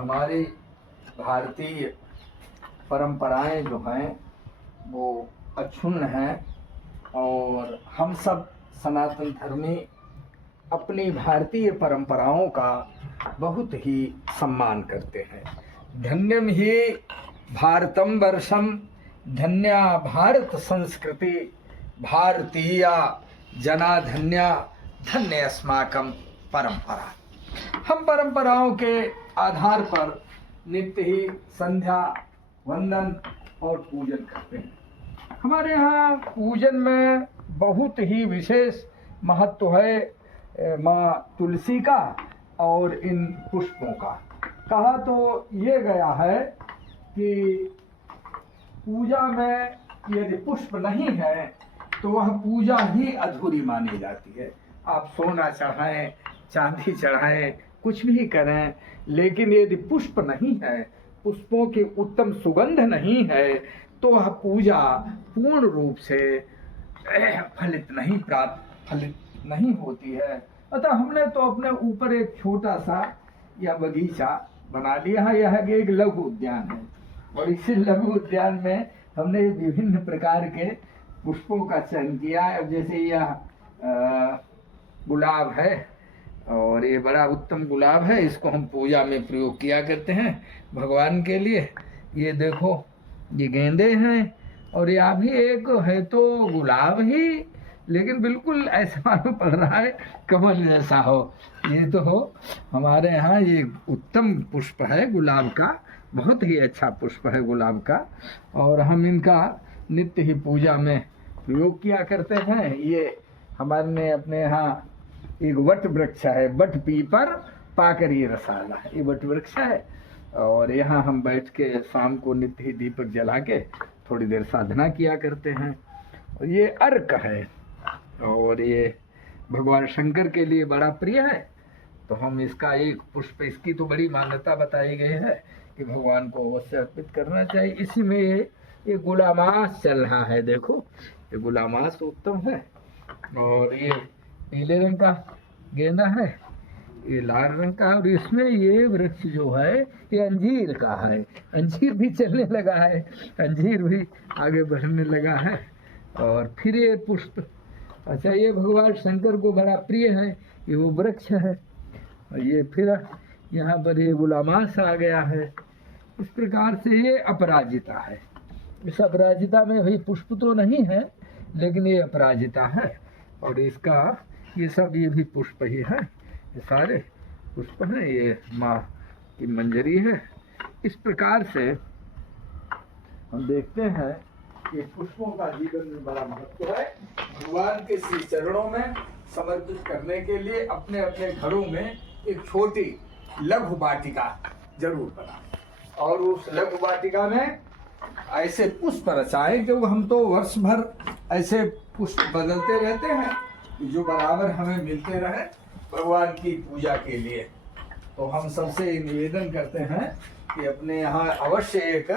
हमारी भारतीय परंपराएं जो हैं वो अक्षुण्ण हैं और हम सब सनातन धर्मी अपनी भारतीय परंपराओं का बहुत ही सम्मान करते हैं। धन्यम ही भारतम वर्षम, धन्या भारत संस्कृति, भारतीया जना धन्या, धन्य अस्माकं परंपरा। हम परंपराओं के आधार पर नित्य ही संध्या वंदन और पूजन करते हैं। हमारे यहाँ पूजन में बहुत ही विशेष महत्व है माँ तुलसी का और इन पुष्पों का। कहा तो ये गया है कि पूजा में यदि पुष्प नहीं है तो वह पूजा ही अधूरी मानी जाती है। आप सोना चढ़ाएं, चांदी चढ़ाएं, कुछ भी करें, लेकिन यदि पुष्प नहीं है, पुष्पों की उत्तम सुगंध नहीं है, तो वह पूजा पूर्ण रूप से फलित नहीं होती है। अतः हमने तो अपने ऊपर एक छोटा सा या बगीचा बना लिया है। यह एक लघु उद्यान है और इसी लघु उद्यान में हमने विभिन्न प्रकार के पुष्पों का चयन किया है। जैसे यह गुलाब है और ये बड़ा उत्तम गुलाब है, इसको हम पूजा में प्रयोग किया करते हैं भगवान के लिए। ये देखो, ये गेंदे हैं और यह भी एक है तो गुलाब ही, लेकिन बिल्कुल ऐसा मालूम पड़ रहा है कमल जैसा हो। ये तो हो हमारे यहाँ ये उत्तम पुष्प है गुलाब का, बहुत ही अच्छा पुष्प है गुलाब का, और हम इनका नित्य ही पूजा में प्रयोग किया करते हैं। ये हमारे अपने यहाँ एक वट वृक्ष है, वट पीपर पाकरी रसाला, ये वट वृक्ष है और यहाँ हम बैठ के शाम को नित्य ही दीपक जला के थोड़ी देर साधना किया करते हैं। और ये अर्क है और ये भगवान शंकर के लिए बड़ा प्रिय है, तो हम इसका एक पुष्प, इसकी तो बड़ी मान्यता बताई गई है कि भगवान को अवश्य अर्पित करना चाहिए। इसी में ये गुलामास चल रहा है, देखो ये गुलामास उत्तम है। और ये पीले रंग का गेंदा है, ये लाल रंग का, और इसमें ये वृक्ष जो है ये अंजीर का है। अंजीर भी चलने लगा है, अंजीर भी आगे बढ़ने लगा है। और फिर ये पुष्प, अच्छा ये भगवान शंकर को बड़ा प्रिय है, ये वो वृक्ष है। और ये फिर यहाँ पर ये गुलामास आ गया है। इस प्रकार से ये अपराजिता है। इस अपराजिता में भी पुष्प तो नहीं है, लेकिन ये अपराजिता है। और इसका ये सब ये भी पुष्प ही है, ये सारे पुष्प हैं। ये माँ की मंजरी है। इस प्रकार से हम देखते हैं कि पुष्पों का जीवन में बड़ा महत्व है। भगवान के श्री चरणों में समर्पित करने के लिए अपने अपने घरों में एक छोटी लघु वाटिका जरूर बनाएं और उस लघु वाटिका में ऐसे पुष्प रचाएं कि हम तो वर्ष भर ऐसे पुष्प बदलते रहते हैं जो बराबर हमें मिलते रहे भगवान की पूजा के लिए। तो हम सबसे निवेदन करते हैं कि अपने यहाँ अवश्य एक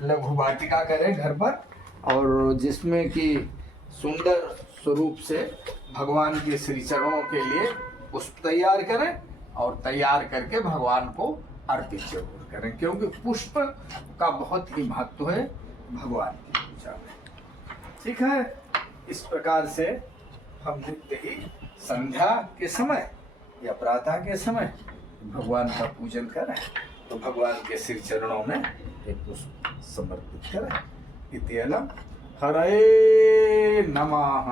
लघु वाटिका करें घर पर, और जिसमें कि सुंदर स्वरूप से भगवान के श्री चरणों के लिए पुष्प तैयार करें और तैयार करके भगवान को अर्पित जरूर करें, क्योंकि पुष्प का बहुत ही महत्व है भगवान की पूजा में। ठीक है, इस प्रकार से हम नित्य ही संध्या के समय या प्रातः के समय भगवान का पूजन करें, तो भगवान के श्री चरणों में एक पुष्प समर्पित करें। इत्यलं हरे नमः।